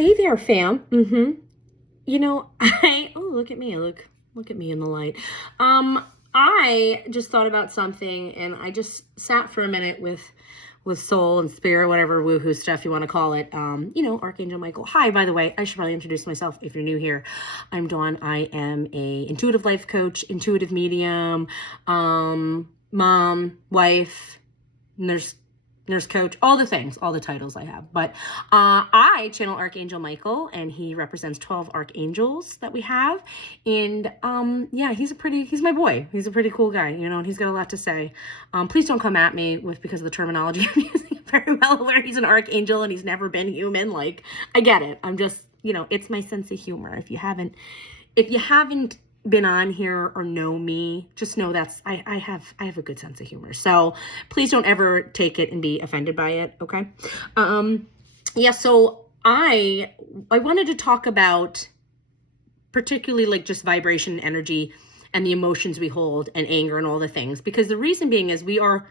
Hey there, fam. You know, look at me. Look at me in the light. I just thought about something and I just sat for a minute with soul and spirit, whatever woohoo stuff you want to call it. Archangel Michael. Hi, by the way, I should probably introduce myself if you're new here. I'm Dawn. I am a intuitive life coach, intuitive medium, mom, wife, nurse coach, all the things, all the titles I have. But I channel Archangel Michael, and he represents 12 archangels that we have. And he's my boy. He's a pretty cool guy, and he's got a lot to say. Please don't come at me because of the terminology I'm using very well, where he's an archangel and he's never been human. Like, I get it. I'm just, it's my sense of humor. If you haven't been on here or know me, just know that's I have a good sense of humor. So please don't ever take it and be offended by it, okay? So I wanted to talk about particularly like just vibration, energy, and the emotions we hold, and anger and all the things, because the reason being is we are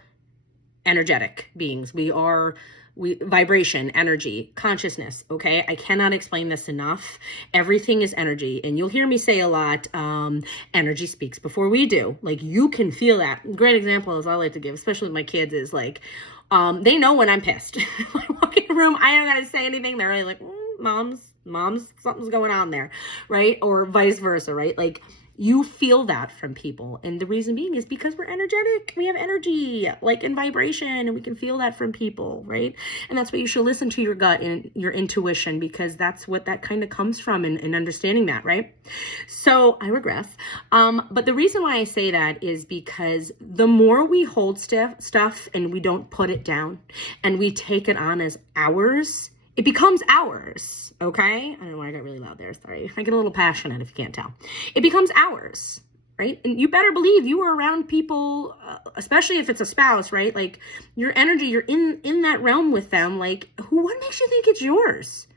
energetic beings. We vibration, energy, consciousness. Okay. I cannot explain this enough. Everything is energy. And you'll hear me say a lot, energy speaks before we do. Like, you can feel that. Great example is I like to give, especially with my kids, is like, they know when I'm pissed. If I walk in the room, I don't got to say anything. They're really like, mom's, something's going on there. Right. Or vice versa. Right. Like, you feel that from people. And the reason being is because we're energetic. We have energy, like in vibration, and we can feel that from people, right? And that's why you should listen to your gut and your intuition, because that's what that kind of comes from, and understanding that, right? So I regress. But the reason why I say that is because the more we hold stuff and we don't put it down and we take it on as ours, it becomes ours, okay? I don't know why I got really loud there, sorry. I get a little passionate if you can't tell. It becomes ours, right? And you better believe you are around people, especially if it's a spouse, right? Like, your energy, you're in that realm with them. Like, what makes you think it's yours,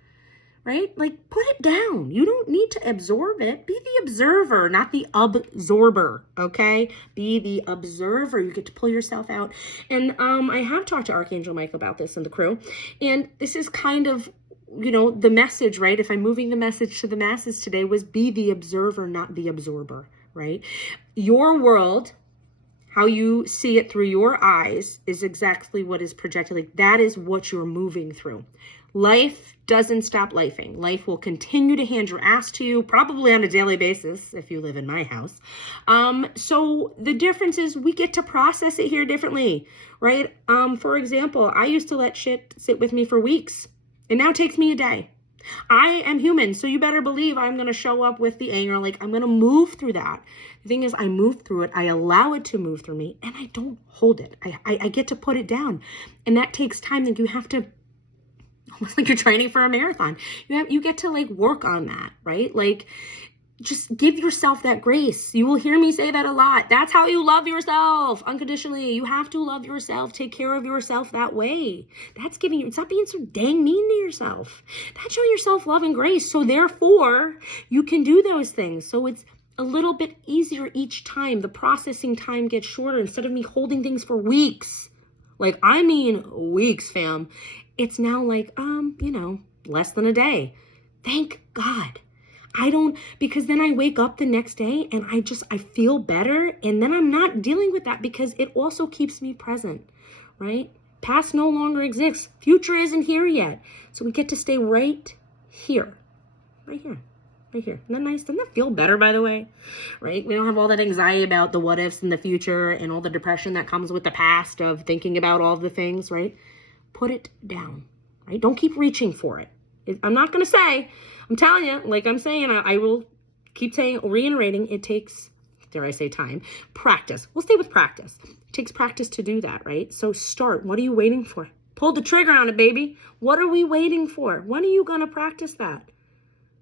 right? Like, put it down. You don't need to absorb it. Be the observer, not the absorber, okay? Be the observer. You get to pull yourself out. And I have talked to Archangel Michael about this and the crew. And this is kind of, the message, right? If I'm moving the message to the masses today, was be the observer, not the absorber, right? Your world, how you see it through your eyes, is exactly what is projected. Like, that is what you're moving through. Life doesn't stop lifing. Life will continue to hand your ass to you, probably on a daily basis if you live in my house. So the difference is we get to process it here differently, right? For example, I used to let shit sit with me for weeks. It now takes me a day. I am human, so you better believe I'm going to show up with the anger. Like, I'm going to move through that. The thing is, I move through it. I allow it to move through me, and I don't hold it. I get to put it down, and that takes time. That you have to, almost like you're training for a marathon. You get to like work on that, right? Like, just give yourself that grace. You will hear me say that a lot. That's how you love yourself unconditionally. You have to love yourself, take care of yourself that way. That's giving you, it's not being so dang mean to yourself. That's showing yourself love and grace. So therefore, you can do those things. So it's a little bit easier each time. The processing time gets shorter instead of me holding things for weeks. Like, I mean weeks, fam. It's now like, less than a day. Thank God. Because then I wake up the next day and I feel better. And then I'm not dealing with that because it also keeps me present, right? Past no longer exists. Future isn't here yet. So we get to stay right here. Right here. Isn't that nice? Doesn't that feel better, by the way? Right? We don't have all that anxiety about the what ifs in the future and all the depression that comes with the past of thinking about all the things, right? Put it down, right? Don't keep reaching for it. I'm not going to say, I'm telling you, like I'm saying, I will keep saying, reiterating, it takes, dare I say, time, practice. We'll stay with practice. It takes practice to do that, right? So start. What are you waiting for? Pull the trigger on it, baby. What are we waiting for? When are you going to practice that?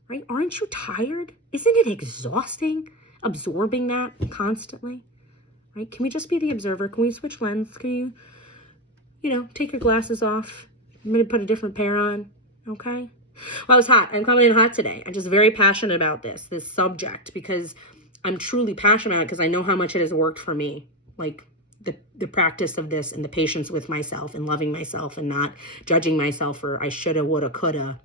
Right? Aren't you tired? Isn't it exhausting absorbing that constantly? Right? Can we just be the observer? Can we switch lens? Can you, take your glasses off? I'm going to put a different pair on. Okay. Well, it's hot. I'm coming in hot today. I'm just very passionate about this subject, because I'm truly passionate about it, because I know how much it has worked for me. Like, the practice of this and the patience with myself and loving myself and not judging myself for I shoulda, woulda, coulda,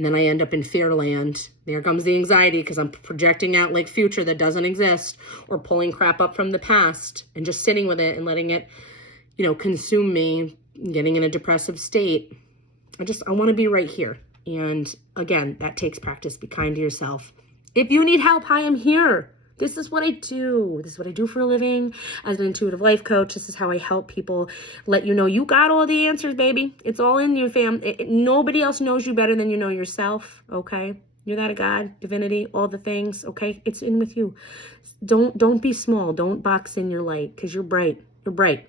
And then I end up in fear land. There comes the anxiety because I'm projecting out like future that doesn't exist, or pulling crap up from the past and just sitting with it and letting it, consume me, getting in a depressive state. I want to be right here. And again, that takes practice. Be kind to yourself. If you need help, I am here. This is what I do. This is what I do for a living as an intuitive life coach. This is how I help people let you know you got all the answers, baby. It's all in you, fam. Nobody else knows you better than you know yourself, okay? You're that of God, divinity, all the things, okay? It's in with you. Don't be small. Don't box in your light because you're bright. You're bright.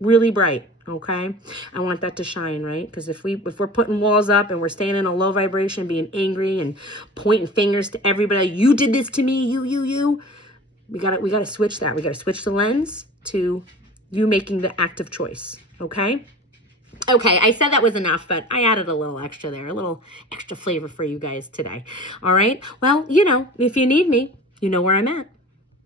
Really bright, okay? I want that to shine, right? Because if we're putting walls up and we're staying in a low vibration, being angry and pointing fingers to everybody, you did this to me, you. We gotta switch that. We gotta switch the lens to you making the active choice, okay? Okay, I said that was enough, but I added a little extra there, a little extra flavor for you guys today. All right? Well, if you need me, you know where I'm at.